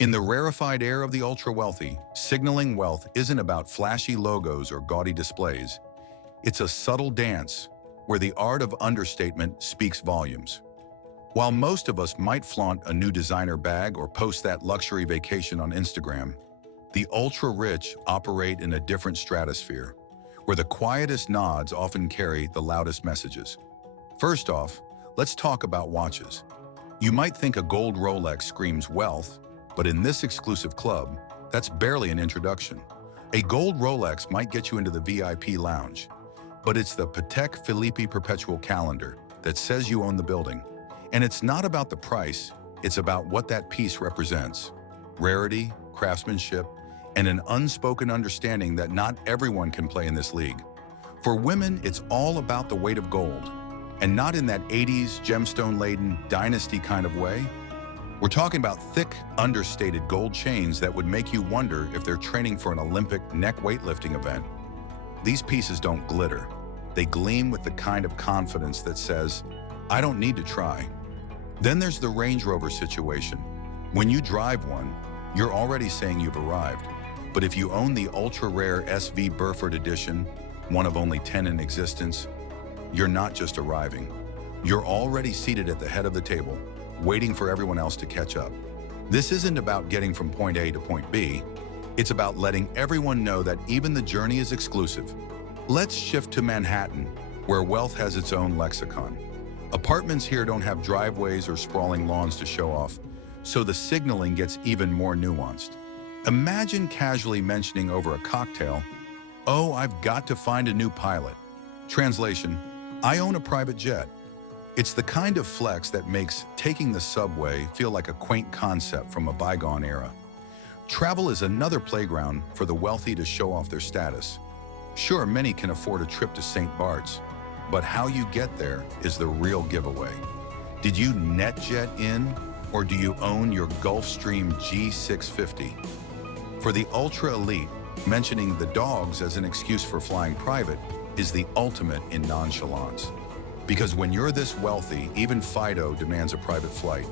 In the rarefied air of the ultra-wealthy, signaling wealth isn't about flashy logos or gaudy displays. It's a subtle dance where the art of understatement speaks volumes. While most of us might flaunt a new designer bag or post that luxury vacation on Instagram, the ultra-rich operate in a different stratosphere, where the quietest nods often carry the loudest messages. First off, let's talk about watches. You might think a gold Rolex screams wealth, but in this exclusive club, that's barely an introduction. A gold Rolex might get you into the VIP lounge, but it's the Patek Philippe Perpetual Calendar that says you own the building. And it's not about the price, it's about what that piece represents. Rarity, craftsmanship, and an unspoken understanding that not everyone can play in this league. For women, it's all about the weight of gold, and not in that 80s gemstone-laden dynasty kind of way. We're talking about thick, understated gold chains that would make you wonder if they're training for an Olympic neck weightlifting event. These pieces don't glitter. They gleam with the kind of confidence that says, I don't need to try. Then there's the Range Rover situation. When you drive one, you're already saying you've arrived. But if you own the ultra-rare SV Burford Edition, one of only 10 in existence, you're not just arriving. You're already seated at the head of the table, waiting for everyone else to catch up. This isn't about getting from point A to point B. It's about letting everyone know that even the journey is exclusive. Let's shift to Manhattan, where wealth has its own lexicon. Apartments here don't have driveways or sprawling lawns to show off, so the signaling gets even more nuanced. Imagine casually mentioning over a cocktail, "Oh, I've got to find a new pilot." Translation, "I own a private jet." It's the kind of flex that makes taking the subway feel like a quaint concept from a bygone era. Travel is another playground for the wealthy to show off their status. Sure, many can afford a trip to St. Bart's, but how you get there is the real giveaway. Did you NetJet in, or do you own your Gulfstream G650? For the ultra-elite, mentioning the dogs as an excuse for flying private is the ultimate in nonchalance. Because when you're this wealthy, even Fido demands a private flight.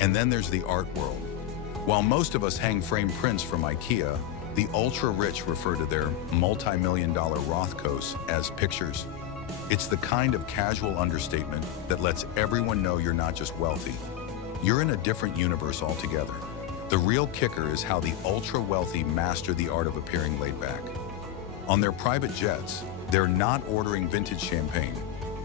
And then there's the art world. While most of us hang framed prints from IKEA, the ultra-rich refer to their multi-million-dollar Rothkos as pictures. It's the kind of casual understatement that lets everyone know you're not just wealthy. You're in a different universe altogether. The real kicker is how the ultra-wealthy master the art of appearing laid back. On their private jets, they're not ordering vintage champagne.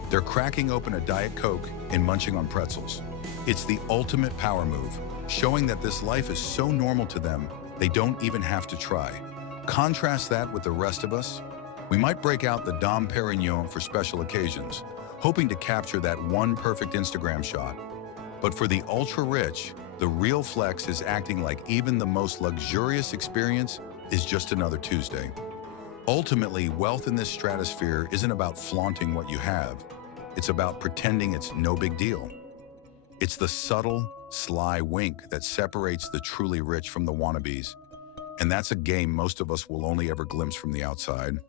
They're cracking open a Diet Coke and munching on pretzels. It's the ultimate power move, showing that this life is so normal to them, they don't even have to try. Contrast that with the rest of us. We might break out the Dom Perignon for special occasions, hoping to capture that one perfect Instagram shot. But for the ultra-rich, the real flex is acting like even the most luxurious experience is just another Tuesday. Ultimately, wealth in this stratosphere isn't about flaunting what you have. It's about pretending it's no big deal. It's the subtle, sly wink that separates the truly rich from the wannabes. And that's a game most of us will only ever glimpse from the outside.